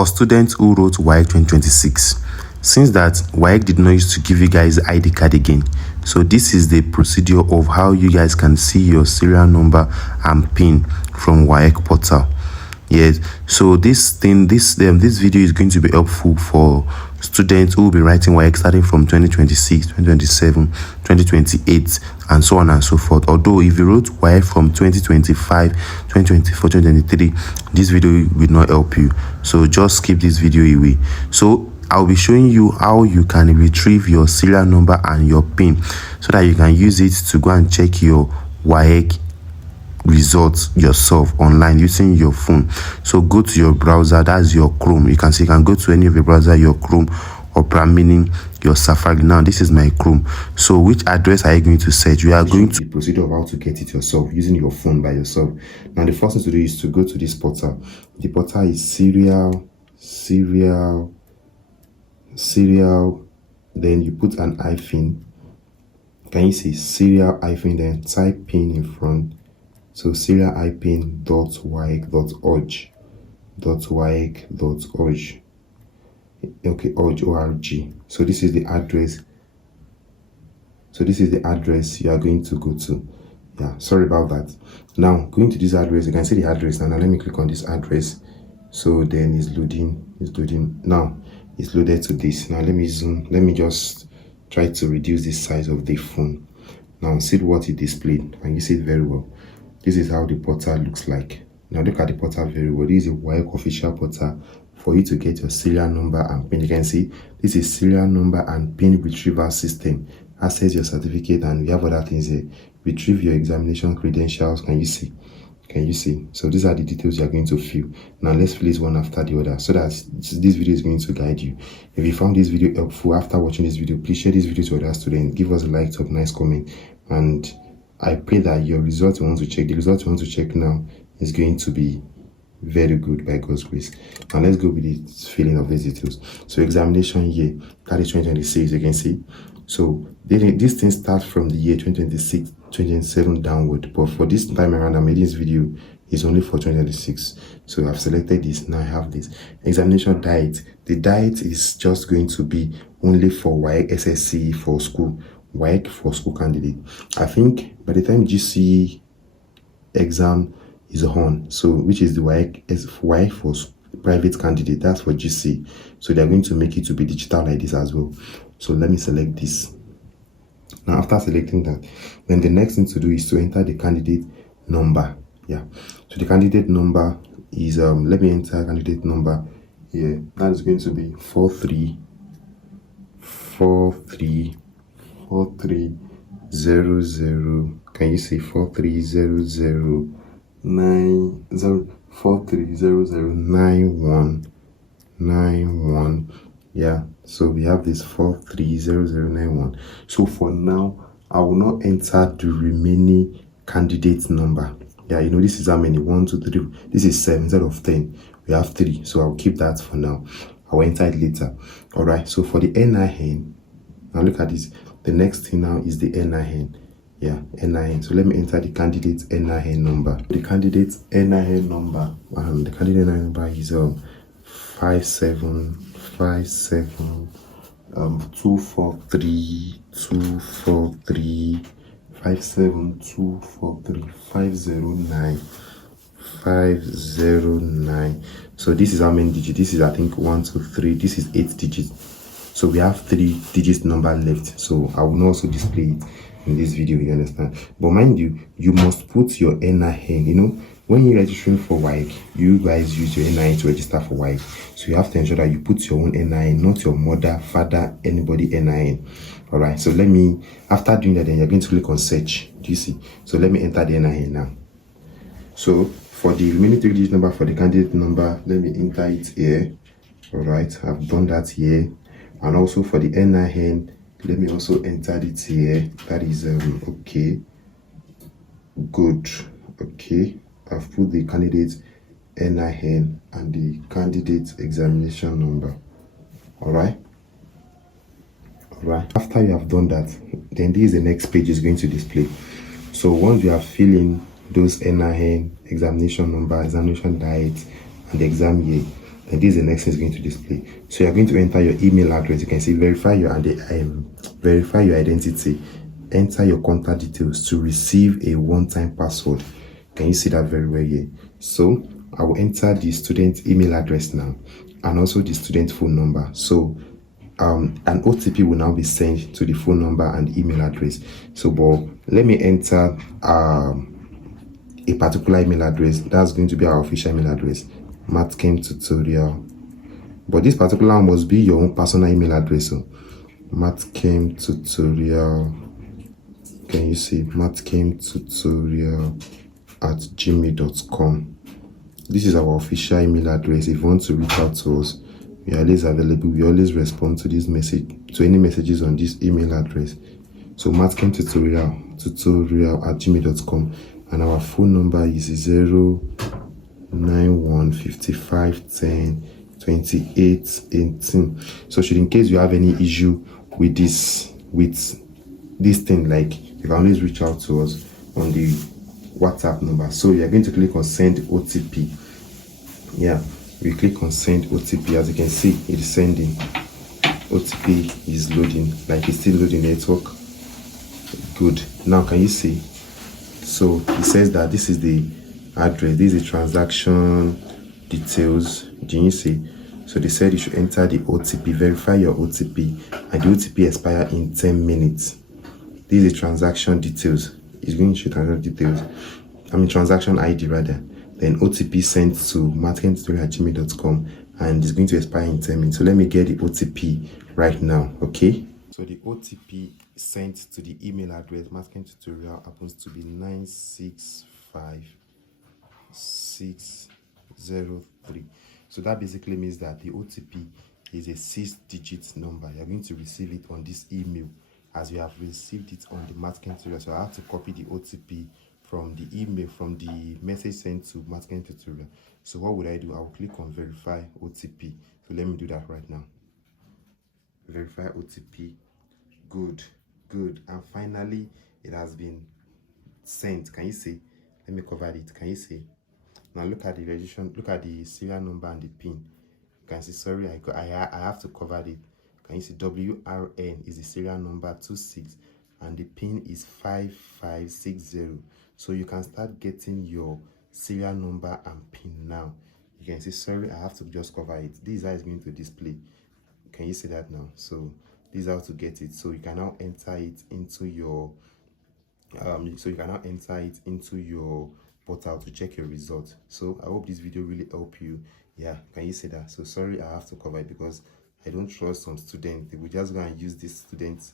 for students who wrote WAEC 2026, since that WAEC did not used to give you guys ID card again, so this is the procedure of how you guys can see your serial number and PIN from WAEC portal. Yes, so this video is going to be helpful for students who will be writing WAEC starting from 2026, 2027, 2028, and so on and so forth. Although if you wrote WAEC from 2025, 2024, 2023, this video will not help you, so just skip this video away. So I'll be showing you how you can retrieve your serial number and your PIN so that you can use it to go and check your WAEC results yourself online using your phone. So go to your browser, that's your Chrome. You can go to any of your browser, your Chrome, Opera, meaning your Safari. Now this is my Chrome. So which address are you going to search? You are going to the procedure of how to get it yourself using your phone by yourself. Now the first thing to do is to go to this portal. The portal is serial, then you put an hyphen. Can you see serial hyphen, then type PIN in front? So serial hyphen.waec.org. Okay, org. So this is the address. So this is the address you are going to go to. Yeah, sorry about that. Now going to this address, you can see the address. Now let me click on this address. So then it's loading. Now it's loaded to this. Now let me zoom. Let me just try to reduce the size of the phone. Now see what it displayed, and you see it very well. This is how the portal looks like. Now look at the portal very well. This is a WAEC official portal for you to get your serial number and PIN. You can see this is serial number and PIN retrieval system. Access your certificate, and we have other things here. Retrieve your examination credentials. Can you see? So these are the details you are going to fill. Now let's fill this one after the other so that this video is going to guide you. If you found this video helpful after watching this video, please share this video to other students. Give us a like, top, nice comment, and I pray that your result you want to check, the result you want to check now is going to be very good by God's grace. Now let's go with the filling of these details. So examination year, that is 2026, you can see. So this thing starts from the year 2026, 2027 downward. But for this time around, I made this video is only for 2026. So I've selected this. Now I have this. Examination diet. The diet is just going to be only for WAEC SSC for school. WAEC for school candidate. I think by the time GC exam is on, so which is the WAEC for private candidate, that's for GC. So they're going to make it to be digital like this as well. So let me select this. Now after selecting that, then the next thing to do is to enter the candidate number. Yeah, so the candidate number is let me enter candidate number here. That is going to be 4300. Can you see 430091? Yeah, so we have this 430091. So for now, I will not enter the remaining candidate number. Yeah, you know, this is how many? 1, 2, 3. This is 7 instead of 10. We have 3, so I'll keep that for now. I'll enter it later. All right, so for the NIN, now look at this. The next thing now is the NIN. Yeah, NIN. So let me enter the candidate's NIN number. The candidate's NIN number, the candidate NIN number is 243 509. So this is how many digits? This is, I think, 1, 2, 3. This is 8 digits. So we have 3 digits number left. So I will not also display it in this video, you understand? But mind you, you must put your NIN. You know, when you're registering for WAEC, you guys use your NIN to register for WAEC. So you have to ensure that you put your own NIN, not your mother, father, anybody NIN. All right, so let me, after doing that, then you're going to click on search. Do you see? So let me enter the NIN now. So for the remaining 3 digit number for the candidate number, let me enter it here. All right, I've done that here. And also for the NIN, let me also enter it here. That is okay, good. Okay, I've put the candidate NIN and the candidate examination number. All right. After you have done that, then this is the next page is going to display. So once you are filling those NIN, examination number, examination diet, and the exam year, then this is the next thing it's going to display. So you're going to enter your email address. You can see verify your identity, enter your contact details to receive a one-time password. Can you see that very well here? So I will enter the student email address now and also the student phone number. So an OTP will now be sent to the phone number and email address. So but let me enter a particular email address. That's going to be our official email address, Matchem Tutorial. But this particular one must be your own personal email address. So Matchem Tutorial. Can you see Matchem Tutorial at gmail.com? This is our official email address. If you want to reach out to us, we are always available. We always respond to this message, to any messages on this email address. So Matchem Tutorial at gmail.com, and our phone number is 091 55 10 28 18. So should in case you have any issue with this thing, like, you can always reach out to us on the WhatsApp number. So you're going to click on send OTP. Yeah, we click on send OTP. As you can see, it is sending. OTP is loading, like it's still loading the network. Good. Now can you see? So it says that this is the address, this is the transaction details. Do you see? So they said you should enter the OTP, verify your OTP, and the OTP expire in 10 minutes. This is the transaction details. It's going to show transaction details. Transaction ID rather. Then OTP sent to matchemtutorial@gmail.com, and it's going to expire in 10 minutes. So let me get the OTP right now, okay? So the OTP sent to the email address matchemtutorial happens to be 965603. So that basically means that the OTP is a 6-digit number. You're going to receive it on this email as you have received it on the Matchem Tutorial. So I have to copy the OTP from the email, from the message sent to Matchem Tutorial. So what would I do? I will click on verify OTP. So let me do that right now. Verify OTP. Good. And finally, it has been sent. Can you see? Let me cover it. Can you see? Now look at the registration, look at the serial number and the pin. You can see, sorry, I have to cover it. Can you see? WRN is the serial number 26 and the pin is 5560. So you can start getting your serial number and pin now. You can see, sorry, I have to just cover it. This is how it's going to display. Can you see that now? So this is how to get it. So you can now enter it into your portal to check your results. So I hope this video really helped you. Yeah, can you see that? So sorry, I have to cover it because I don't trust some students. They will just go and use this student's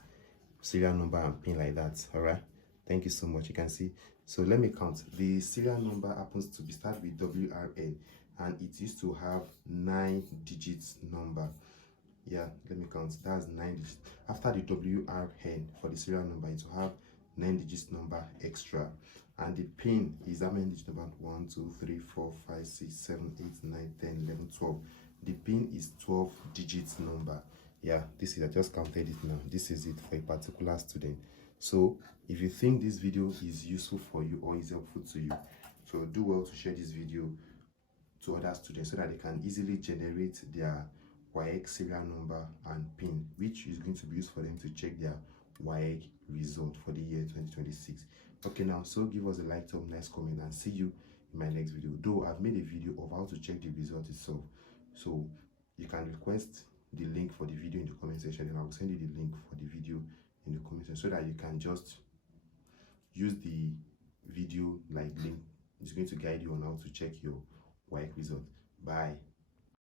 serial number and pin like that. All right, thank you so much. You can see. So let me count. The serial number happens to be start with WRN, and it used to have 9 digits number. Yeah, let me count. That's 9 digits. After the WRN for the serial number, it will have 9 digits number extra. And the pin is how many digits number? 1 2 3 4 5 6 7 8 9 10 11 12. The pin is 12 digits number. Yeah, this is, I just counted it now. This is it for a particular student. So if you think this video is useful for you or is helpful to you, so do well to share this video to other students so that they can easily generate their WAEC serial number and pin, which is going to be used for them to check their WAEC result for the year 2026. Okay, now, so give us a like, thumb, nice comment, and see you in my next video. Though I've made a video of how to check the result itself, so you can request the link for the video in the comment section, and I will send you the link for the video in the comment section so that you can just use the video like link. It's going to guide you on how to check your WAEC result. Bye.